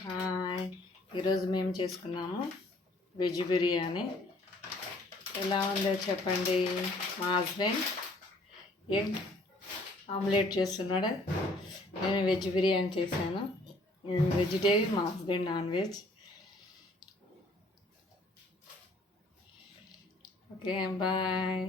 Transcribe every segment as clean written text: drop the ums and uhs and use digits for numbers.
Hi, ఈరోజు మేము చేసుకున్నాము వెజ్ బిర్యానీ. ఎలా ఉందో చెప్పండి. మా హస్బెండ్ ఎగ్ ఆమ్లెట్ చేస్తున్నాడు, నేను వెజ్ బిర్యానీ చేశాను. నేను వెజిటేరియన్, మా husband non veg. Okay, bye.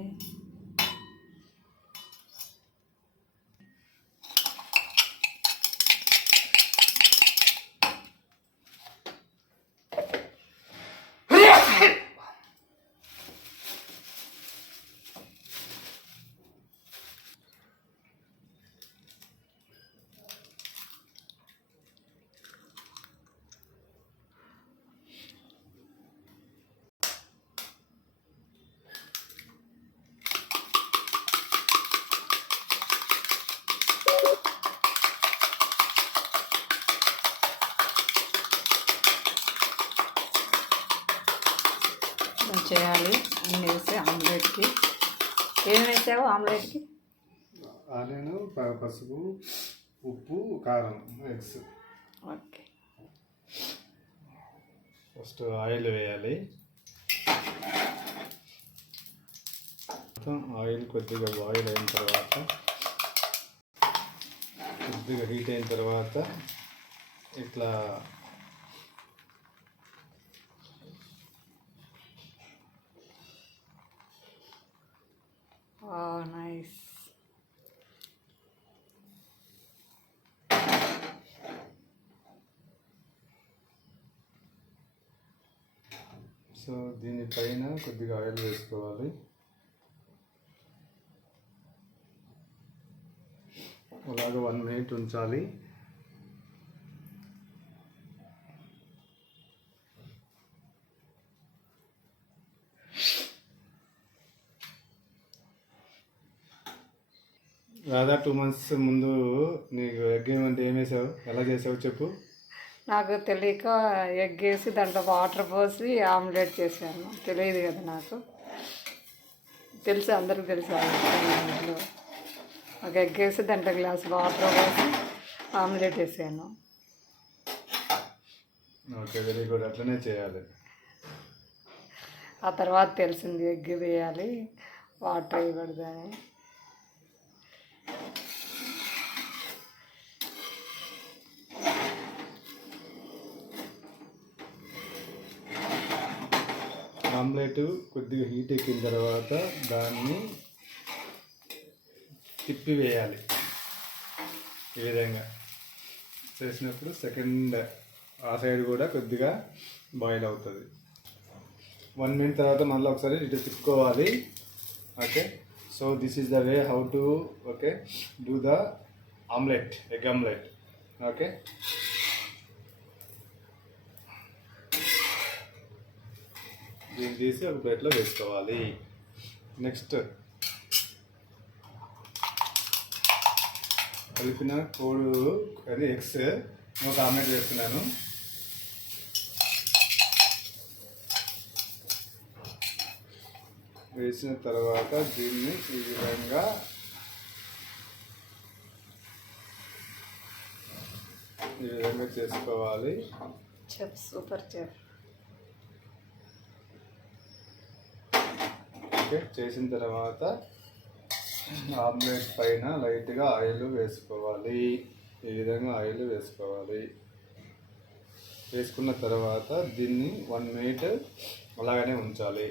చేయాలి అన్నీ వేసి ఆమ్లెట్కి. ఏం వేసావు ఆమ్లెట్కి? ఆనియన్, పసుపు, ఉప్పు, కారం, ఎగ్స్. ఓకే, ఫస్ట్ ఆయిల్ వేయాలి. ఆయిల్ కొద్దిగా బాయిల్ అయిన తర్వాత, కొద్దిగా హీట్ అయిన తర్వాత ఇట్లా నైస్. సో దీనిపైన కొద్దిగా ఆయిల్ వేసుకోవాలి. అలాగే 1 minute ఉంచాలి. రాదా 2 months ముందు నీకు ఎగ్ ఏమంటే ఏం వేసావు, ఎలా చేసావు చెప్పు. నాకు తెలియక ఎగ్ వేసి దాంట్లో వాటర్ పోసి ఆమ్లెట్ చేశాను. తెలియదు కదా నాకు. తెలుసు, అందరికి తెలుసు. ఇంట్లో ఒక ఎగ్ వేసి దాంట్లో గ్లాస్ వాటర్ పోసి ఆమ్లెట్ వేసాను. Okay, very good. అట్లనే చేయాలి. ఆ తర్వాత తెలిసింది ఎగ్ వేయాలి, వాటర్ వేయకూడదని. ఆమ్లెట్ కొద్దిగా హీట్ ఎక్కిన తర్వాత దాన్ని తిప్పి వేయాలి. ఈ విధంగా చేసినప్పుడు సెకండ్ ఆ సైడ్ కూడా కొద్దిగా బాయిల్ అవుతుంది. 1 minute తర్వాత మళ్ళీ ఒకసారి ఇటు తిప్పుకోవాలి. Okay, so this is the way how to do the omelette, egg omelette. Okay, దీన్ని తీసి ఒక ప్లేట్లో వేసుకోవాలి. నెక్స్ట్ కలిపిన అది ఎగ్స్ ఒక ఆమ్లెట్ వేస్తున్నాను. వేసిన తర్వాత దీన్ని ఈ విధంగా చేసుకోవాలి. Chef, super chef. ఓకే, చేసిన తర్వాత ఆమ్లెట్ పైన లైట్గా ఆయిల్ వేసుకోవాలి. ఈ విధంగా ఆయిల్ వేసుకోవాలి. వేసుకున్న తర్వాత దీన్ని 1 minute అలాగనే ఉంచాలి.